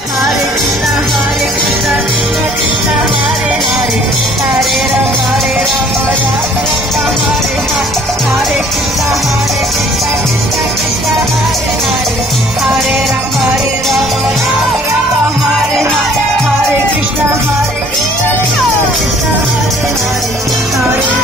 Hare Krishna, Krishna Krishna, Hare Hare, Hare Rama, Rama Rama, Hare Hare, Hare Krishna, Krishna Krishna, Hare Hare, Hare Rama, Rama Rama, Hare Hare, Hare Krishna, Krishna Krishna, Hare Hare, Hare